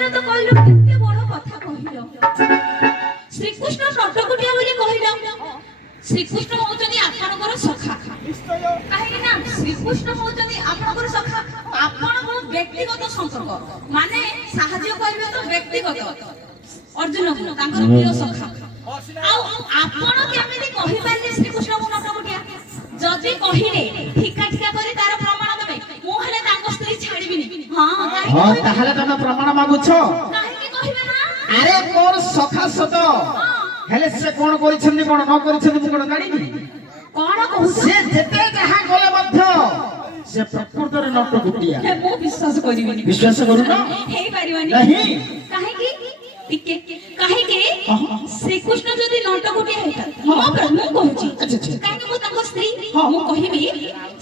କହିଲ ତ କହିଲ କେତେ ବଡ଼ କଥା କହିଲ। ଶ୍ରୀକୃଷ୍ଣ ନଟକୁଟିଆ ବୋଲି କହିଲ। ଶ୍ରୀକୃଷ୍ଣ ହଉଛନ୍ତି ଆପଣଙ୍କର ସଖା। କାହିଁକି ନା ଶ୍ରୀକୃଷ୍ଣ ହଉଛନ୍ତି ଆପଣଙ୍କର ସଖା। ଆପଣଙ୍କର ବ୍ୟକ୍ତିଗତ ସମ୍ପର୍କ ମାନେ ସାହାଯ୍ୟ କରିବେ ତ ବ୍ୟକ୍ତିଗତ ଅର୍ଜୁନକୁ ତାଙ୍କର ପ୍ରିୟ ସଖା। ଆଉ ଆପଣ କେମିତି କହିପାରିଲେ ଶ୍ରୀକୃଷ୍ଣଙ୍କୁ ନଟକୁଟିଆ? ଯଦି କହିଲେ ଠିକା ଠିକା କରି ତାର ପ୍ରମାଣ ଦେବେ। ମୁଁ ହେଲେ ତାଙ୍କ ସ୍ତ୍ରୀ ଛାଡ଼ିବିନି। ହଁ ତାହେଲେ ତମେ ପ୍ରମାଣ ମାଗୁଛ? କାହିଁକି କହିବେ ନା? ଆରେ ମୋର ସଖା ସତ ହେଲେ ସେ କଣ କରିଛନ୍ତି କଣ ନ କରିଛନ୍ତି ମୁଁ କଣ ଜାଣିବି? କଣ କହୁଛ? ସେ ଯେତେ ଯାହା କଲେ ମଧ୍ୟ ସେ ପ୍ରକୃତରେ ନଟକୁଟିଆ। ମୁଁ ବିଶ୍ୱାସ କରିବିନି। ବିଶ୍ୱାସ କରୁନ? ହେଇପାରିବନି। ନାହିଁ। କାହିଁକି? କାହିଁକି ଶ୍ରୀକୃଷ୍ଣ ଯଦି ନଟକୁଟିଆ ହେଇଥାନ୍ତେ ମୁଁ କହୁଛି କାହିଁକି ମୁଁ ତାଙ୍କ ସ୍ତ୍ରୀ ମୁଁ କହିବି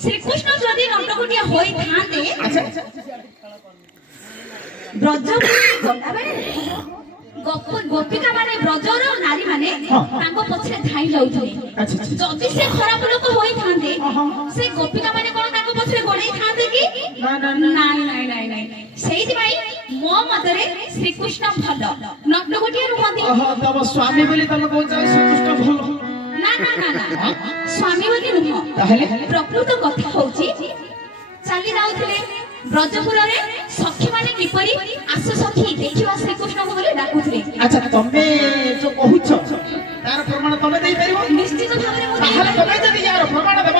ଶ୍ରୀକୃଷ୍ଣ ଯଦି ନଟକୁଟିଆ ହୋଇଥାନ୍ତେ ବ୍ରଜକୁ ଗଲାବେଳେ ଗୋପିକା ମାନେ ବ୍ରଜର ନାରୀ ମାନେ ତାଙ୍କ ପଛରେ ଧାଇଁ ଯାଉଥିଲେ। ଯଦି ସେ ଖରାପ ଲୋକ ହୋଇଥାନ୍ତେ ସେ ଗୋପିକା ମାନେ କଣ ତାଙ୍କ ପଛରେ ଗୋଡ଼େଇଥାନ୍ତେ କି? ନାଇଁ ନାଇଁ ନାଇଁ ନାଇଁ। ସେଇଥିପାଇଁ ମୋ ମତରେ ଶ୍ରୀକୃଷ୍ଣ ଭଲ ନଟକୁଟିଆ ନୁହନ୍ତି। ତମ ସ୍ୱାମୀ ବୋଲି ତମେ କହୁଛ ଶ୍ରୀକୃଷ୍ଣ ଭଲ? ନା ନା ନା ନା ସ୍ୱାମୀ ବୋଲି ନୁହଁ। ତାହେଲେ ପ୍ରକୃତ କଥା ହଉଛି ଚାଲି ଯାଉଥିଲେ ବ୍ରଜପୁରରେ ସଖୀ ମାନେ କିପରି ଆସ ସଖୀ ଦେଖିବା ଶ୍ରୀକୃଷ୍ଣଙ୍କୁ ବୋଲି ଡାକୁଥିଲେ। ଆଚ୍ଛା ତମେ ଯୋଉ କହୁଛ ତାର ପ୍ରମାଣ ତମେ ଦେଇପାରିବ? ନିଶ୍ଚିତ ଭାବରେ ମୁଁ ତାହେଲେ ତମେ ଯଦି ଯାହାର ପ୍ରମାଣ ଦେବ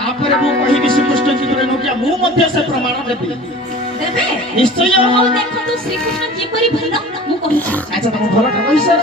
ତାପରେ ମୁଁ କହିବି ଶ୍ରୀକୃଷ୍ଣ କିପରି ନଟିଆ ମୁଁ ମଧ୍ୟ ସେ ପ୍ରମାଣ ଦେବି। ଦେବେ? ନିଶ୍ଚୟ। ହଉ ଦେଖନ୍ତୁ ଶ୍ରୀକୃଷ୍ଣ କିପରି ଭଲ ମୁଁ କହୁଛି। ଆଚ୍ଛା ତମ ଭଲଟା କହିସାର।